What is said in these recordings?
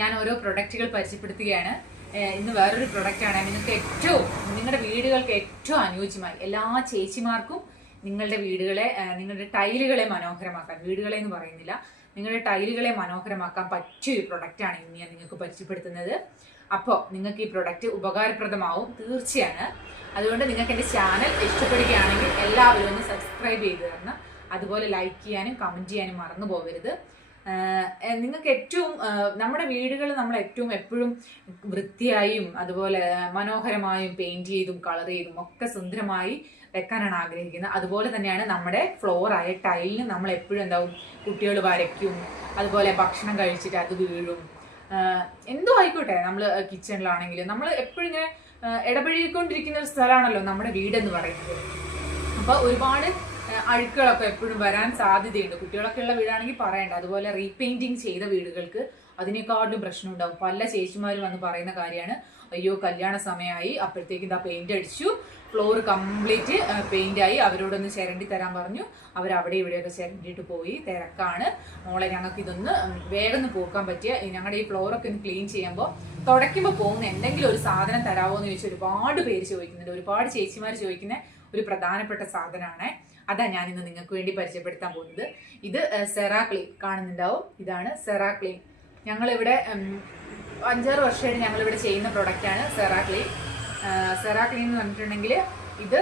ഞാൻ ഓരോ പ്രൊഡക്റ്റുകൾ പരിചയപ്പെടുത്തുകയാണ്. ഇന്ന് വേറൊരു പ്രൊഡക്റ്റാണ് നിങ്ങളുടെ വീടുകൾക്ക് ഏറ്റവും അനുയോജ്യമായി എല്ലാ ചേച്ചിമാർക്കും നിങ്ങളുടെ വീടുകളെ, നിങ്ങളുടെ ടൈലുകളെ മനോഹരമാക്കാൻ, വീടുകളെ എന്ന് പറയുന്നില്ല, നിങ്ങളുടെ ടൈലുകളെ മനോഹരമാക്കാൻ പറ്റിയൊരു പ്രൊഡക്റ്റാണ് ഇന്ന് ഞാൻ നിങ്ങൾക്ക് പരിചയപ്പെടുത്തുന്നത്. അപ്പോൾ നിങ്ങൾക്ക് ഈ പ്രൊഡക്റ്റ് ഉപകാരപ്രദമാവും തീർച്ചയാണ്. അതുകൊണ്ട് നിങ്ങൾക്ക് എൻ്റെ ചാനൽ ഇഷ്ടപ്പെടുകയാണെങ്കിൽ എല്ലാവരും ഒന്ന് സബ്സ്ക്രൈബ് ചെയ്ത് തരണം. അതുപോലെ ലൈക്ക് ചെയ്യാനും കമൻറ്റ് ചെയ്യാനും മറന്നു പോകരുത്. നിങ്ങൾക്ക് നമ്മുടെ വീടുകൾ നമ്മൾ എപ്പോഴും വൃത്തിയായും അതുപോലെ മനോഹരമായും പെയിന്റ് ചെയ്തും കളർ ചെയ്തും ഒക്കെ സുന്ദരമായി വെക്കാനാണ് ആഗ്രഹിക്കുന്നത്. അതുപോലെ തന്നെയാണ് നമ്മുടെ ഫ്ലോറായ ടൈലിന് നമ്മൾ എപ്പോഴും എന്താവും, കുട്ടികൾ വരയ്ക്കും, അതുപോലെ ഭക്ഷണം കഴിച്ചിട്ട് അത് വീഴും, എന്തോ ആയിക്കോട്ടെ. നമ്മൾ കിച്ചണിലാണെങ്കിലും നമ്മൾ എപ്പോഴും ഇങ്ങനെ ഇടപഴകിക്കൊണ്ടിരിക്കുന്ന ഒരു സ്ഥലമാണല്ലോ നമ്മുടെ വീടെന്ന് പറയുന്നത്. അപ്പോൾ ഒരുപാട് അഴുക്കുകളൊക്കെ എപ്പോഴും വരാൻ സാധ്യതയുണ്ട്. കുട്ടികളൊക്കെ ഉള്ള വീടാണെങ്കിൽ പറയണ്ട. അതുപോലെ റീപെയിന്റിങ് ചെയ്ത വീടുകൾക്ക് അതിനേക്കാളും പ്രശ്നം ഉണ്ടാവും. പല ചേച്ചിമാരും വന്ന് പറയുന്ന കാര്യമാണ്, അയ്യോ കല്യാണ സമയമായി, അപ്പോഴത്തേക്ക് ഇതാ പെയിന്റ് അടിച്ചു, ഫ്ലോർ കംപ്ലീറ്റ് പെയിന്റ് ആയി, അവരോടൊന്ന് ചിരണ്ടി തരാൻ പറഞ്ഞു, അവരവിടെ ഇവിടെയൊക്കെ ചിരണ്ടിയിട്ട് പോയി, തിരക്കാണ് മോളെ, ഞങ്ങൾക്ക് ഇതൊന്ന് വേഗം പോക്കാൻ പറ്റിയ, ഞങ്ങളുടെ ഈ ഫ്ലോറൊക്കെ ഒന്ന് ക്ലീൻ ചെയ്യുമ്പോൾ തുടയ്ക്കുമ്പോൾ പോകുന്ന എന്തെങ്കിലും ഒരു സാധനം തരാമോ എന്ന് ചോദിച്ചാൽ ഒരുപാട് പേര് ചോദിക്കുന്നുണ്ട്. ഒരുപാട് ചേച്ചിമാർ ചോദിക്കുന്ന ഒരു പ്രധാനപ്പെട്ട സാധനമാണ്. അതാ ഞാൻ ഇന്ന് നിങ്ങൾക്ക് വേണ്ടി പരിചയപ്പെടുത്താൻ പോകുന്നത്. ഇത് സെറാക്ലീൻ കാണുന്നുണ്ടാവും. ഇതാണ് സെറാക്ലീൻ. ഞങ്ങളിവിടെ 5-6 വർഷമായിട്ട് ഞങ്ങളിവിടെ ചെയ്യുന്ന പ്രൊഡക്റ്റാണ് സെറാക്ലീൻ. സെറാക്ലീൻ എന്ന് പറഞ്ഞിട്ടുണ്ടെങ്കിൽ ഇത്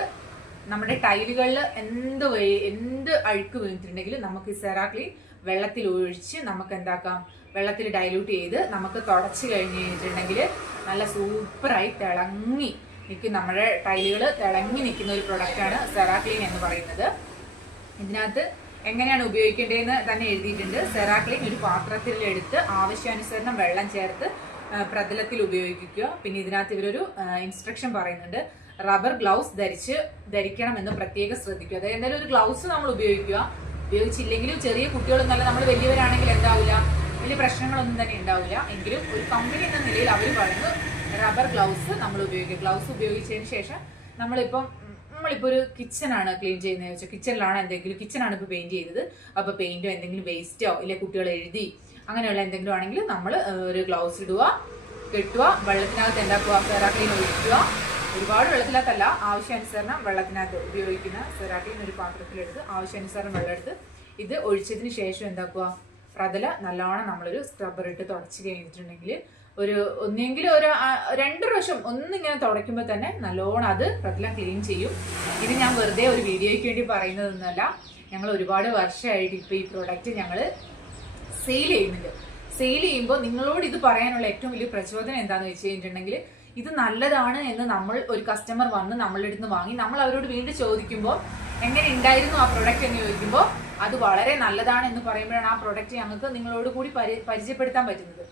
നമ്മുടെ ടൈലുകളിൽ എന്ത് അഴുക്ക് വീണിട്ടുണ്ടെങ്കിൽ നമുക്ക് ഈ സെറാക്ലീൻ വെള്ളത്തിൽ ഒഴിച്ച് നമുക്ക് എന്താക്കാം, വെള്ളത്തിൽ ഡൈല്യൂട്ട് ചെയ്ത് നമുക്ക് തുടച്ച് കഴിഞ്ഞിട്ടുണ്ടെങ്കിൽ നല്ല സൂപ്പറായി തിളങ്ങി നിൽക്കും. നമ്മുടെ ടൈലുകൾ തിളങ്ങി നിൽക്കുന്ന ഒരു പ്രൊഡക്റ്റാണ് സെറാക്ലീൻ എന്ന് പറയുന്നത്. ഇതിനകത്ത് എങ്ങനെയാണ് ഉപയോഗിക്കേണ്ടതെന്ന് തന്നെ എഴുതിയിട്ടുണ്ട്. സെറാക്ലീൻ ഒരു പാത്രത്തിലെടുത്ത് ആവശ്യാനുസരണം വെള്ളം ചേർത്ത് പ്രതലത്തിൽ ഉപയോഗിക്കുക. പിന്നെ ഇതിനകത്ത് ഇവരൊരു ഇൻസ്ട്രക്ഷൻ പറയുന്നുണ്ട്, റബ്ബർ ഗ്ലൗസ് ധരിക്കണമെന്ന് പ്രത്യേകം ശ്രദ്ധിക്കുക. അതായത് എന്തായാലും ഒരു ഗ്ലൗസ് നമ്മൾ ഉപയോഗിച്ചില്ലെങ്കിലും ചെറിയ കുട്ടികളൊന്നല്ല, നമ്മൾ വലിയവരാണെങ്കിൽ എന്താവില്ല, വലിയ പ്രശ്നങ്ങളൊന്നും തന്നെ ഉണ്ടാവില്ല. എങ്കിലും ഒരു കമ്പനി എന്ന നിലയിൽ അവർ പറയുന്നു റബ്ബർ ഗ്ലൗസ് നമ്മൾ ഉപയോഗിക്കുക. ഗ്ലൗസ് ഉപയോഗിച്ചതിന് ശേഷം നമ്മളിപ്പോൾ ഒരു കിച്ചണാണ് ക്ലീൻ ചെയ്യുന്നത് വെച്ചാൽ, കിച്ചണാണ് ഇപ്പോൾ പെയിന്റ് ചെയ്തത്, അപ്പോൾ പെയിന്റോ എന്തെങ്കിലും വേസ്റ്റോ ഇല്ലെ കുട്ടികൾ എഴുതി അങ്ങനെയുള്ള എന്തെങ്കിലും ആണെങ്കിൽ നമ്മൾ ഒരു ഗ്ലൗസ് ഇടുക, കെട്ടുക, വെള്ളത്തിനകത്ത് എന്താക്കുക, സെറാക്ലീൻ ഒഴിക്കുക. ഒരുപാട് വെള്ളത്തിനകത്തല്ല, ആവശ്യാനുസരണം വെള്ളത്തിനകത്ത് ഉപയോഗിക്കുന്ന സെറാക്ലീൻ ഒരു പാത്രത്തിലെടുത്ത് ആവശ്യാനുസരണം വെള്ളം എടുത്ത് ഇത് ഒഴിച്ചതിന് ശേഷം എന്താക്കുക, പ്രതല നല്ലോണം നമ്മളൊരു സ്ക്രബ്ബർ ഇട്ട് തുടച്ച് കഴിഞ്ഞിട്ടുണ്ടെങ്കിൽ ഒന്നെങ്കിലും ഒരു 2 പ്രാവശ്യം ഒന്നിങ്ങനെ തുടയ്ക്കുമ്പോൾ തന്നെ നല്ലോണം അത് പ്രതല ക്ലീൻ ചെയ്യും. ഇത് ഞാൻ വെറുതെ ഒരു വീഡിയോയ്ക്ക് വേണ്ടി പറയുന്നതൊന്നുമല്ല. ഞങ്ങൾ ഒരുപാട് വർഷമായിട്ട് ഇപ്പോൾ ഈ പ്രോഡക്റ്റ് ഞങ്ങൾ സെയിൽ ചെയ്യുന്നുണ്ട്. സെയിൽ ചെയ്യുമ്പോൾ നിങ്ങളോട് ഇത് പറയാനുള്ള ഏറ്റവും വലിയ പ്രചോദനം എന്താണെന്ന് വെച്ച് കഴിഞ്ഞിട്ടുണ്ടെങ്കിൽ, ഇത് നല്ലതാണ് എന്ന് ഒരു കസ്റ്റമർ വന്ന് നമ്മളുടെ അടുത്ത് വാങ്ങി നമ്മൾ അവരോട് വീണ്ടും ചോദിക്കുമ്പോൾ എങ്ങനെ ഉണ്ടായിരുന്നു ആ പ്രൊഡക്റ്റ് എന്ന് ചോദിക്കുമ്പോൾ അത് വളരെ നല്ലതാണ് എന്ന് പറയുമ്പോഴാണ് ആ പ്രൊഡക്റ്റ് ഞങ്ങൾക്ക് നിങ്ങളോട് കൂടി പരിചയപ്പെടുത്താൻ പറ്റുന്നത്.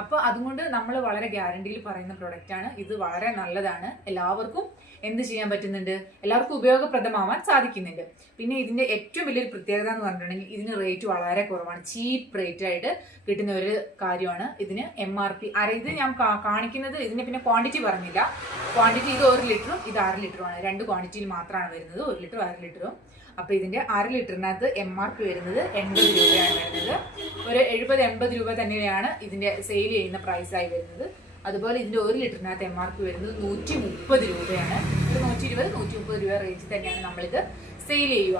അപ്പോൾ അതുകൊണ്ട് നമ്മൾ വളരെ ഗ്യാരണ്ടിയിൽ പറയുന്ന പ്രൊഡക്റ്റാണ്. ഇത് വളരെ നല്ലതാണ്. എല്ലാവർക്കും എന്ത് ചെയ്യാൻ പറ്റുന്നുണ്ട്, എല്ലാവർക്കും ഉപയോഗപ്രദമാവാൻ സാധിക്കുന്നുണ്ട്. പിന്നെ ഇതിന്റെ ഏറ്റവും വലിയൊരു പ്രത്യേകത എന്ന് പറഞ്ഞിട്ടുണ്ടെങ്കിൽ ഇതിന് റേറ്റ് വളരെ കുറവാണ്. ചീപ്പ് റേറ്റ് ആയിട്ട് കിട്ടുന്ന ഒരു കാര്യമാണ്. ഇതിന് MRP ഇത് ഞാൻ കാണിക്കുന്നത്, ഇതിന് പിന്നെ ക്വാണ്ടിറ്റി പറഞ്ഞില്ല. ക്വാണ്ടിറ്റി ഇത് 1 ലിറ്ററും ഇത് 1/2 ലിറ്ററുമാണ്. 2 ക്വാണ്ടിറ്റിയിൽ മാത്രമാണ് വരുന്നത്, 1 ലിറ്ററും 1/2 ലിറ്ററും. അപ്പോൾ ഇതിന്റെ 1/2 ലിറ്ററിനകത്ത് MRP വരുന്നത് 80 രൂപയാണ് വരുന്നത്. ഒരു 70-80 രൂപ തന്നെയാണ് ഇതിന്റെ സെയിൽ ചെയ്യുന്ന പ്രൈസായി വരുന്നത്. അതുപോലെ ഇതിന്റെ 1 ലിറ്ററിനകത്ത് MRP വരുന്നത് 130 രൂപയാണ്. ഒരു 120-130 രൂപ റേഞ്ച് തന്നെയാണ് നമ്മളിത് സെയിൽ ചെയ്യുക.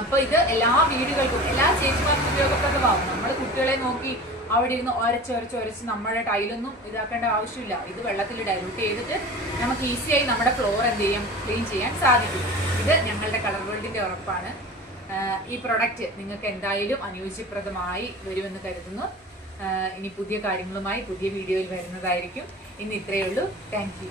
അപ്പോൾ ഇത് എല്ലാ വീടുകൾക്കും, എല്ലാ ചേച്ചിമാർക്കും ഉപയോഗപ്രദമാകും. നമ്മൾ കുട്ടികളെ നോക്കി അവിടെ ഇരുന്ന് ഒരച്ച് നമ്മുടെ ടൈലൊന്നും ഇതാക്കേണ്ട ആവശ്യമില്ല. ഇത് വെള്ളത്തിൽ ഡൈല്യൂട്ട് ചെയ്തിട്ട് നമുക്ക് ഈസിയായി നമ്മുടെ ഫ്ലോർ ക്ലീൻ ചെയ്യാൻ സാധിക്കും. ഇത് ഞങ്ങളുടെ കളർ വേൾഡിന്റെ ഉറപ്പാണ്. ഈ പ്രൊഡക്റ്റ് നിങ്ങൾക്ക് എന്തായാലും അനുയോജ്യപ്രദമായി വരുമെന്ന് കരുതുന്നു. ഇനി പുതിയ കാര്യങ്ങളുമായി പുതിയ വീഡിയോയിൽ വരുന്നതായിരിക്കും. ഇന്ന് ഇത്രയേ ഉള്ളൂ. Thank you.